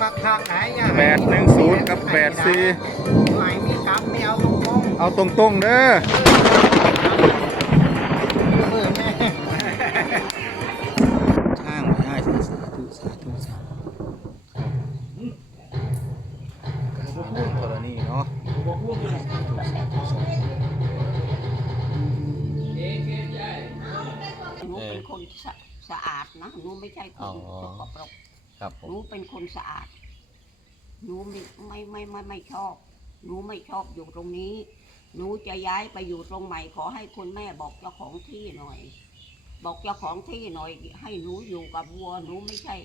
คักคักๆไหนอย่าแปดหนึ่งศูนย์กับแปดสี่ไหนมีกลับไม่เอาตรงตรงเอาตรงๆเด้อเออแม่ข้างไว้ให้สาธุสาธุสาธุในกรณีเนาะหนูเป็นคนสะสะอาดนะหนูไม่ใช่คอ๋นอสกปรก ครับผหนูมเป็นคนสะอาด หนูไม่ไม่ไม่ไม่ไม่ชอบ หนูไม่ชอบอยู่ตรงนี้ หนูจะย้ายไปอยู่ตรงใหม่ขอให้คุณแม่บอกเจ้าของที่หน่อย บอกเจ้าของที่หน่อย ให้หนูอยู่กับวัว หนูไม่ใช่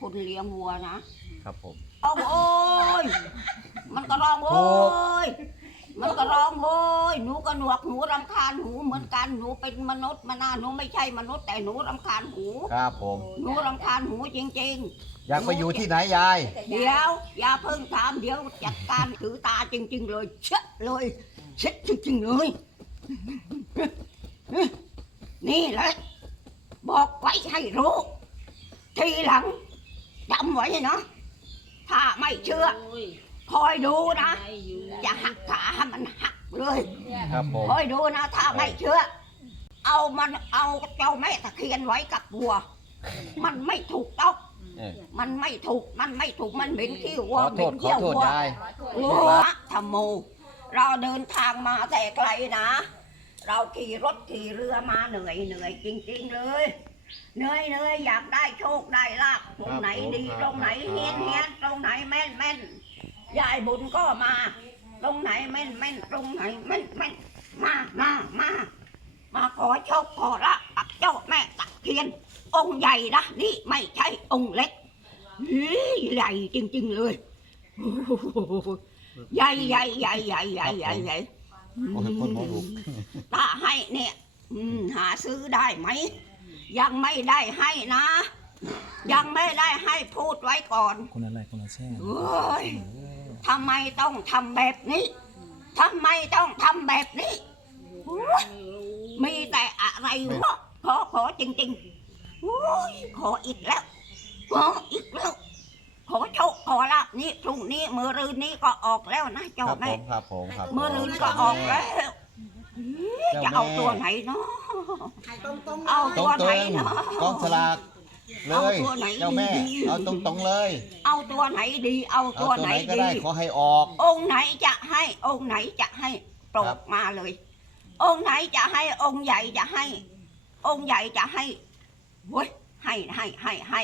คนเลี้ยงวัวนะครับผม ร้องโอ้ย มันก็ร้องโอ้ย มันก็ร้องโอ้ยหนูก็หนวกหนูรำคาญหูเหมือนกันหนูเป็นมนุษย์มานาหนูไม่ใช่มนุษย์แต่หนูรำคาญหูครับผม หนูรำคาญหูจริง อยากไปอยู่ที่ไหนยาย ๆ เดี๋ยว อย่าเพิ่งถามเดี๋ยวจัดการถือตาจริง ๆ เลย เช็ดเลยเช็ดจริงๆเลย นี่แหละบอกไว้ให้รู้ ทีหลังจำไว้นะถ้าไม่เชื่อ คอยดูนะ จะหักขาให้มันหักเลยครับผม คอยดูนะ ถ้าไม่เชื่อ เอามันเอาเจ้าแม่ตะเคียนไว้กับวัว มันไม่ถูกต้องเออ มันไม่ถูกมันไม่ถูกมันเหม็นขี้วัขวอเหโทม็ษนขอเขี้ยวโทษวัวยาย โอ้ธรรมโม เราเดินทางมาแต่ไกลนะ เราขี่รถขี่เรือมาเหนื่อยเหนื่อยจริง ๆ เลยเหนื่อยเหนื่อยอยากได้โชคได้ลาบตรงไหนดีตรงไหนเฮี้ยนเฮี้ยนตรงไหนแม่นแม่น ยายบุญก็มา ตรงไหนแม่นแม่นตรงไหนแม่นแม่นมามามามาขอโชคขอละกับเจ้าแม่ตะเคียน องค์ใหญ่นะนี่ไม่ใช่องค์เล็กนี่ใหญ่จริง ๆ เลยใหญ่ใหญ่ใหญ่ใหญ่ใหญ่ใหญ่ใหญ่โอ้ยคนหัวลุกถ้าให้เนี่ยหาซื้อได้ไหม ยังไม่ได้ให้นะ ยังไม่ได้ให้พูดไว้ก่อน คนอะไรคนละแช่เฮ้ย ทำไมต้องทำแบบนี้ทำไมต้องทำแบบนี้โอ้ยมีแต่อะไรวะขอขอจริงๆโอ้ยขออีกแล้วขออีกแล้ว ขอโชคขอลาบนี้พรุ่งนี้มือรืนนี้ก็ออกแล้วนะคเจ้ารับผแม่มครับผมครับมือรืนก็ออกแล้วจะเอาตัวไหนเนาะเอา ตรตังวตไหนงเนาะกองสลาก เลเอาย ตัวไหนเจ้าแม่ ดีเอาตรงตรงๆเลย เอาตัวไหนดี เอาเอาตัตัววไหไหนนก็ดี ได้ขอให้ออก องค์ไหนจะให้องค์ไหนจะให้โปรครัดบ มาเลย องค์ไหนจะให้องค์ใหญ่จะให้ องค์ใหญ่จะให้เว้ยให้ให้ให้ให้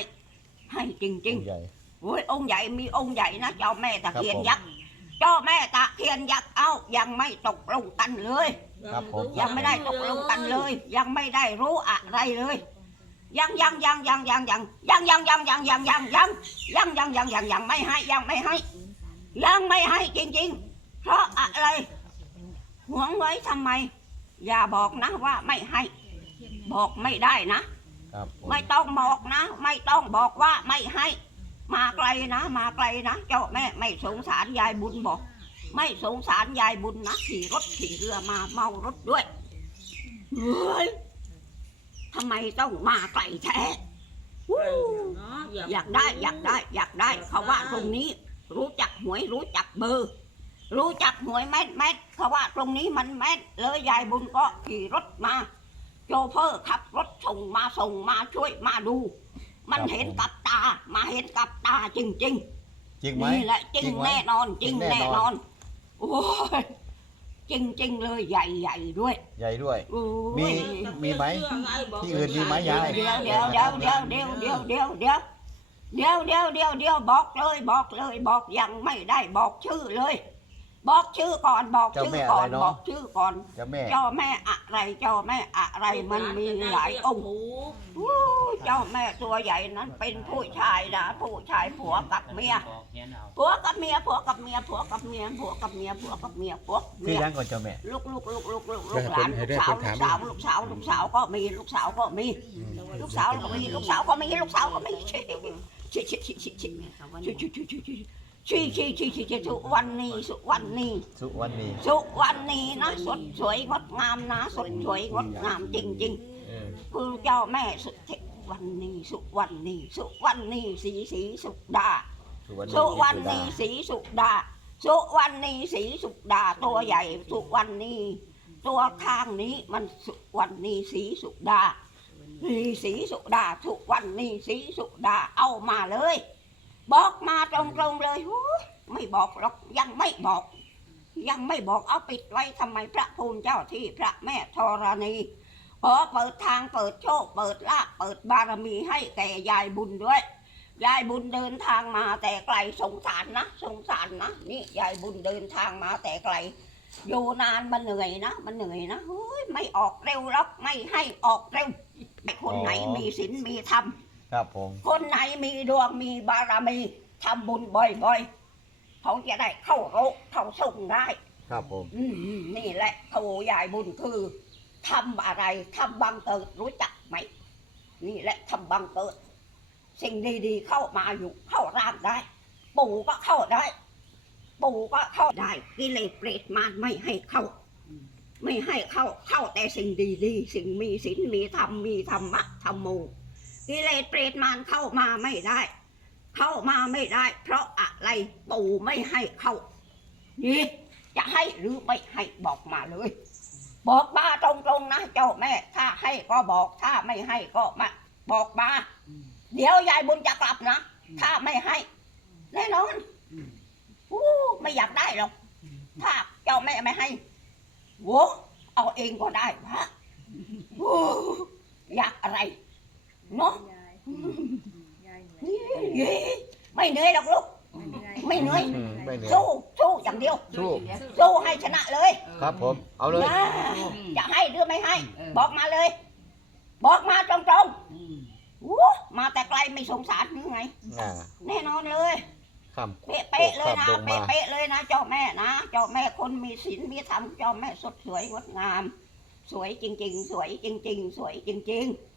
ให้จริงจริงใหญ่ ๆเว้ยองค์ใหญ่มีองค์ใหญ่นะเจ้าแม่ตะเคียนครับผมยักษ์เจ้าแม่ตะเคียนยักษ์เอ้ายังไม่ตกลงกันเลย ครับผม ยังไม่ได้ตกลงกันเลย ยังไม่ได้รู้อะไรเลย ยังยังยังยังยังยังยังยังยังยังยังยังยังยังยังยังยังยังไม่ให้ยังไม่ให้ยังไม่ให้จริงๆ เพราะอะไรหวงไว้ทำไม อย่าบอกนะว่าไม่ให้ บอกไม่ได้นะครับผมไม่ต้องบอกนะ ไม่ต้องบอกว่าไม่ให้ มาไกลนะ มาไกลนะ เจ้าแม่ไม่สงสารยายบุญบอก ไม่สงสารยายบุญนะขี่รถขี่เรือมาเมารถด้วยเฮ้ยทำไมต้องมาไกลแท้วู้อยากได้อยากได้ อยากได้เขาว่าตรงนี้ รู้จักหวยรู้จักเบอร์ รู้จักหวยแม่นแม่นเขาว่าตรงนี้มันแม่นเลยยายบุญก็ขี่รถมาโชเฟอร์ขับรถส่งมาส่งมาช่วยมาดู มันเห็นกับตามาเห็นกับตาจริงจริงๆไหมนี่แหละจริงไหมแน่นอน จริงจริงแน่แน่นอนนอนโอ้ย จริงจริงๆเลยใหญ่ใหญ่ๆด้วยใหญ่ด้วย โอ้ยมีมีไหม ที่อื่นมีไหมยาย เดี๋ยวเดี๋ยวเดี๋ยวเดี๋ยวเดี๋ยวเดี๋ยวเดี๋ยวเดี๋ยวเดี๋ยวเดี๋ยวเดี๋ยวเดี๋ยวบอกเลยบอกเลยบอกยังไม่ได้บอกชื่อเลย บอกชื่อก่อนบอกชื่อก่อนบอกชื่อก่อนเจ้าแม่ เจ้าแม่อะไรเจ้าแม่อะไรมันมีหลายองค์ อู้เจ้าแม่ตัวใหญ่นั้นเป็นผู้ชายนะผู้ชายผัวกับเมียผัวกับเมียผัวกับเมียผัวกับเมียผัวกับเมียผัวกับเมียผัวกับที่เมียยังก่อนเจ้าแม่ ลูกลูกลูกลูกลูกลูกหลานลูกสาวลูกสาวลูกสาวลูกสาวก็มีลูกสาวก็มีลูกสาวก็มีลูกสาวก็มีลูกสาวก็มีชิชิชิชิชิชิชิชิชิ ชี้ชี้ชี้ชีสุวรรณีสุวรรณีสุวรรณีสุวรรณีนะสดสวยงดงามนะสดสวยงดงามจริงจริงคือเจ้าแม่สุเวันนีสุวรรณีสุวรรณีสีสีสุดา สุวรรณีสีสุดา สุวรรณีสีสุดาตัวใหญ่สุวรรณีตัวข้างนี้มันสุวรรณีสีสุดาสีสีสุดาสุวรรณีสีสุดาเอามาเลย บอกมาตรงๆเลยหูยไม่บอกหรอกยังไม่บอก ยังไม่บอกเอาปิดไว้ทำไมพระภูมิเจ้าที่พระแม่ธรณีขอเปิดทางเปิดโชค เปิดลาภเปิดบารมีให้แก่ยายบุญด้วย ยายบุญเดินทางมาแต่ไกลสงสารนะสงสารนะนี่ยายบุญเดินทางมาแต่ไกลอยู่นานมันเหนื่อยนะมันเหนื่อยนะเฮ้ยไม่ออกเร็วหรอกไม่ให้ออกเร็วคนไหนมีศีลมีธรรม ครับผมคนไหนมีดวงมีบารมีทำบุญบ่อยๆเขาจะได้เข้าโรคเข้าส่งได้ ครับผม อืมอืมนี่แหละโทยายบุญคือทำอะไรทำบังเกิดรู้จักไหม นี่แหละทำบังเกิด สิ่งดีๆเข้ามาอยู่เข้าร่างได้ ปู่ก็เข้าได้ ปู่ก็เข้าได้กิเลสเปรตมารไม่ให้เข้า ไม่ให้เข้าเข้าแต่สิ่งดีๆ สิ่งมีศีลมีธรรมมีธรรมะธรรมโม กิเลสเปรตมารเข้ามาไม่ได้ เข้ามาไม่ได้ เพราะอะไรปู่ไม่ให้เข้า นี่จะให้หรือไม่ให้บอกมาเลย บอกมาตรงๆนะเจ้าแม่ ถ้าให้ก็บอกถ้าไม่ให้ก็มาบอกมา เดี๋ยวยายบุญจะกลับนะ ถ้าไม่ให้ แน่นอนอู้ไม่อยากได้หรอก ถ้าเจ้าแม่ไม่ให้โวเอาเองก็ได้วะอู้อยากอะไร เนาะนี่ไม่เหนื่อยหรอกลูก ไม่เหนื่อยอืมไม่เหนื่อยสู้สู้อย่างเดียวสู้สู้ให้ชนะเลยครับผม เอาเลย นะจะให้หรือไม่ให้ บอกมาเลย บอกมาตรงๆอู้มาแต่ไกลไม่สงสารหรือไง อ่าแน่นอนเลย ข้ามเป๊ะๆเลยนะโอ้ครับลงมาเป๊ะๆเลยนะเจ้าแม่นะเจ้าแม่คนมีศีลมีธรรมเจ้าแม่สดสวยงดงาม สวยจริง ๆ สวยจริง ๆ สวยจริง ๆ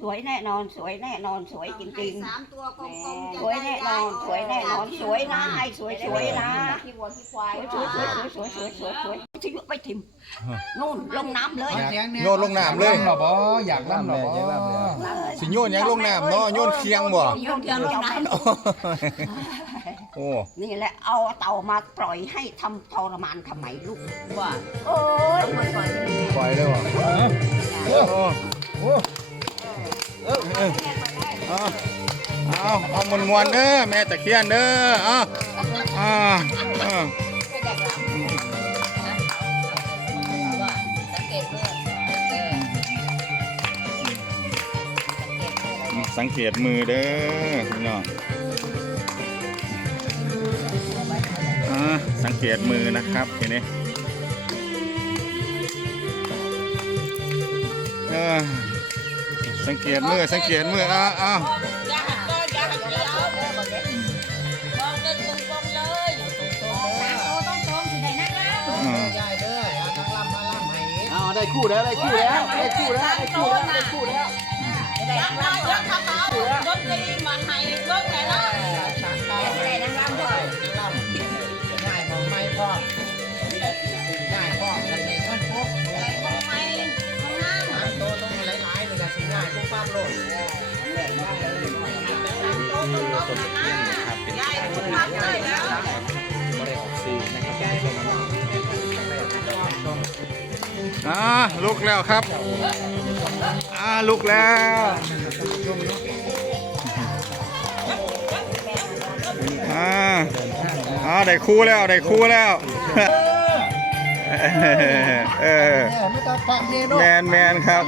สวยแน่นอนสวยแน่นอนสวยจริงสามตัวกลมๆๆจะสวยแน่นอนสวยแน่นอนสวยนะให้สวยๆนะขี้วัวขี้ควายสวยสวยสวยสวยสวยสวยสวยทิ้งไปทิมนู่นลงน้ำเลยเอาเสียงเนี่ยโยนลงน้ำเลยล่ำหรอบ่อยากล่ำหรอบ่อยากล่ำเลยสิโยนหยังลงน้ำเนาะโยนเคียงบ่โยนเคียงลงน้โอ้ำนี่แหละเอาเต่ามาปล่อยให้ทำทรมานทำไมลูกว่าโอ้ยปล่อยเลยว่ะโอ้โอ้ เอาเอาเอามวนมวนเด้อแม่ตะเคียนเด้อเอาอ่าอ่าสังเกตเลยเออสังเกตมือเด้อพี่น้องอ่าสังเกตมือนะครับทีนี้เออ สังเกตมือสังเกตมืออ้าวอ้าวอย่าหักก็อย่าหักเดียวมองเดินตรงๆเลยสามตัวต้องตรงสิได้นักแล้วอืมยายเด้อเอานางลำมาลำให้เอาได้คู่แล้วได้คู่แล้วได้คู่แล้วได้คู่แล้วได้คู่แล้วยังมายังทำเอารถดีมาให้รถไหนล่ะ สิง่ายพวกป้าโลดยายคุณพักเลยแล้วอ่าลุกแล้วครับ อ่าลุกแล้วอ่าอ่าได้คู่แล้วได้คู่แล้วเออเนี่ยไม่ต้องฟังเนี่ยลูกแมนแมนครับ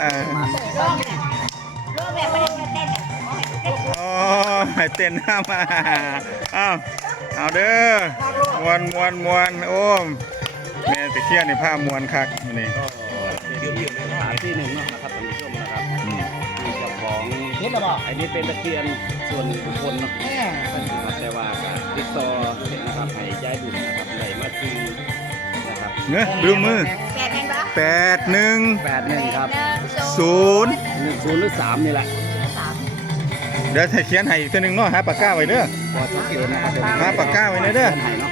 เออขอบคุณครับเออเรื่องแบบไม่ได้เต้นๆขอให้เต้นโอ้ให้เต้นหน้ามาเอาเอาเด้อมวนมวนมวนโอ้มแม่ตะเคียนนี่ผ้ามวนคักนี่สถานที่หนึ่งเนาะนะครับท่านผู้ชมนะครับอืมที่เจ้าของเห็นหรือเปล่าอันนี้เป็นตะเคียนส่วนบุคคลเนาะแม่นะครับแต่ว่าการติดต่อนะครับให้ย้ายบุญนะครับได้มาซื้อนะครับเนื้อดูมือแกเป็นปะ แปดหนึ่งแปดหนึ่งครับศูนย์หนึ่งศูนย์หรือสามนี่แหละเดี๋ยวถ้าเขียนให้อีกตัวหนึ่งเนาะหาปากกาไว้เด้อพอชัดเจนนะครับหาปากกาไว้หน่อยเด้อขีนให้เนาะ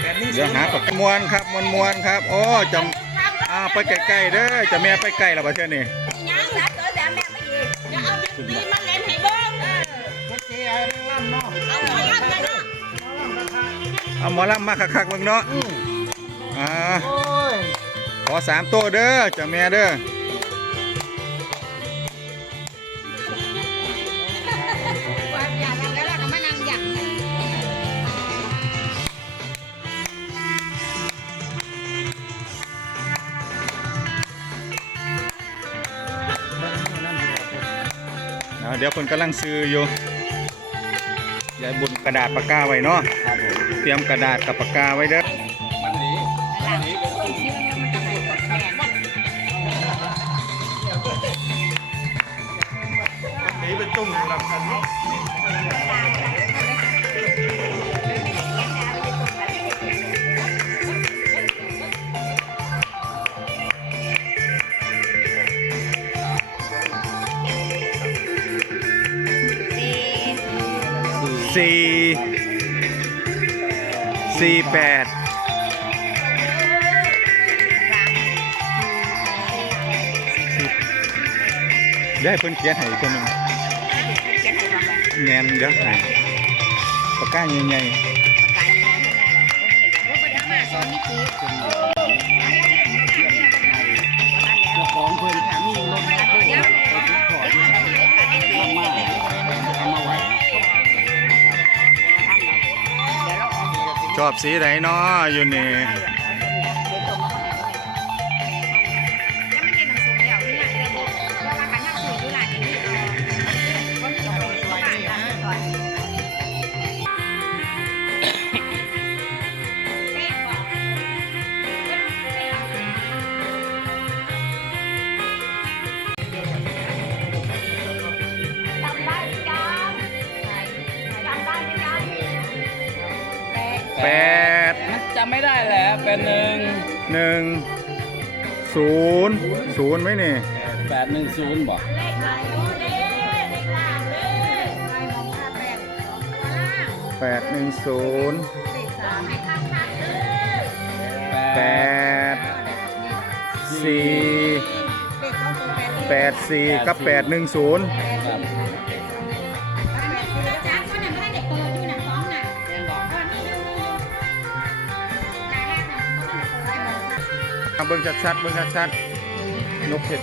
แปดหนึ่งเดี๋ยวหาปากมวนครับมวนมวนครับ โอ้จำอ้าวไปใกล้ๆเด้อจะแม่ไปใกล้แล้วประเทศนี้ เนาะเอาหมอลำกันเนาะเอาหมอลำมาคักๆเบิ่งเนาะอ่าโอ้ยขอสามโต๊ะเด้อจะแม่เด้อว่าอยากแล้วเราก็มานั่งอยากเอาเดี๋ยวเพิ่นกำลังซื้ออยู่ ยายบุญกระดาษปากกาไว้เนาะเตรียมกระดาษกับปากกาไว้เด้อนีเป็นตุ้มลำคัน สี่สี่แปดได้เพิ่นเขียนให้ตัวนึงเขียนให้เราแบบแมนเดี๋ยวให้ปากกาใหญ่เจ้าของเพิ่นมีรถแมคโครไปทุกขอดที่ท ชอบสีไหนเนาะอยู่นี่ แหละเป็นหนึ่งหนึ่งศูนย์ศูนย์ไหมนี่แปดหนึ่งศูนย์บอกเลขไหนโน้เลขเลขล่างเลขไปมองค่าแป้งล่างแปดหนึ่งศูนย์เลขสามให้ข้างข้างเด้อแปดสี่เลขของตัวแปดแปดสี่กับแปดหนึ่งศูนย์ เอาเบิ้งชัดๆเบิ้งชัดๆนกเห็ด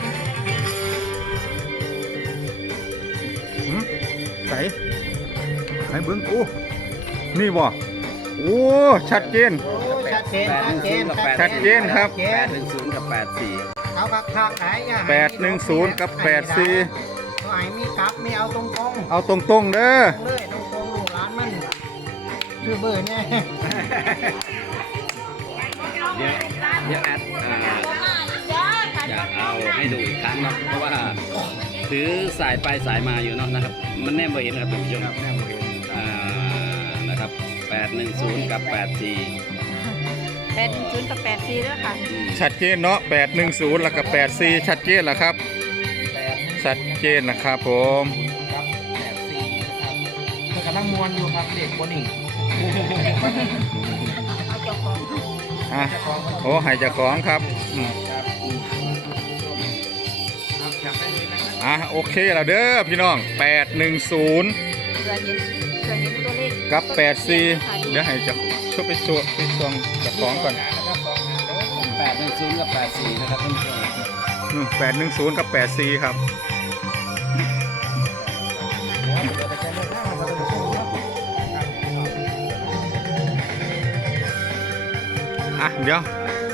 หืมใส่ไหนเบิ้งโอ้นี่บ่โอ้ชัดเจนโอ้ยชัดเจนแปดหชันึ่ดงเจศูนนย์กับแปดชัดเจนครับเจแปนดหนึ่งศูนย์กับแปดสี่เอาคักคักๆไหนอย่าให้แปดหนึ่งศูนย์กับแปดสี่ไหนมีกลับมีเอาตรงตรงเอาตรงๆเด้อๆเลยตรงตรงๆลูกร้านมันชื่อเบอร์เนี่ย เดี๋ยวเดี๋ยวแอดอ่าอยากเอาให้ดูอีกครั้งเนาะเพราะว่าถือสายไปสายมาอยู่เนาะนะครับ มันแนบไปเห็นครับท่านผู้ชมอ่านะครับแปดหนึ่งศูนย์กับแปดสี่แปดศูนย์กับแปดสี่ด้วยค่ะ ชัดเจนเนาะแปดหนึ่งศูนย์แล้วก็แปดสี่ชัดเจนแล้วครับ ชัดเจนนะครับผม ครับแปดสี่นะครับเพิ่งกำลังมวนอยู่ครับเด็กคนนี้เอาเจ้าของ อะโอ้ใหายจากของครับอืมครับจับได้เลยนะครับอะโอเคแล้วเด้อพี่น้อง 810 เพื่อเห็นเพื่อเห็นตัวเลขกับ 84 เดี๋ยวให้จะช่วยไปช่วยไปส่งจากของก่อนนะครับสองหางเด้อแปดหนึ่งศูนย์กับแปดสี่นะครับท่านผู้ชม อืม810 กับ 84 ครับ อะเดี๋ยว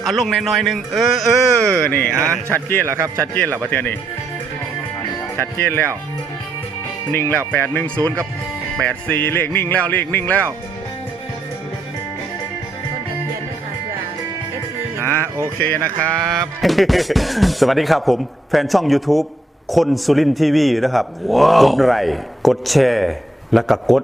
เอาลงในน้อยๆหนึงเออเออนี่อะชัดเจนแล้วครับชัดเจนแล้วประเทศนี้ชัดเจนแล้วนิ่งแล้ว810กับ84เลขนิ่งแล้วเลขนิ่งแล้วต้นตะเคียนด้วยค่ะเพื่อเอฟซีอะโอเคนะครับ สวัสดีครับผม แฟนช่อง YouTube คนสุรินทีวีนะครับ กดไลค์กดแชร์ แล้วก็กด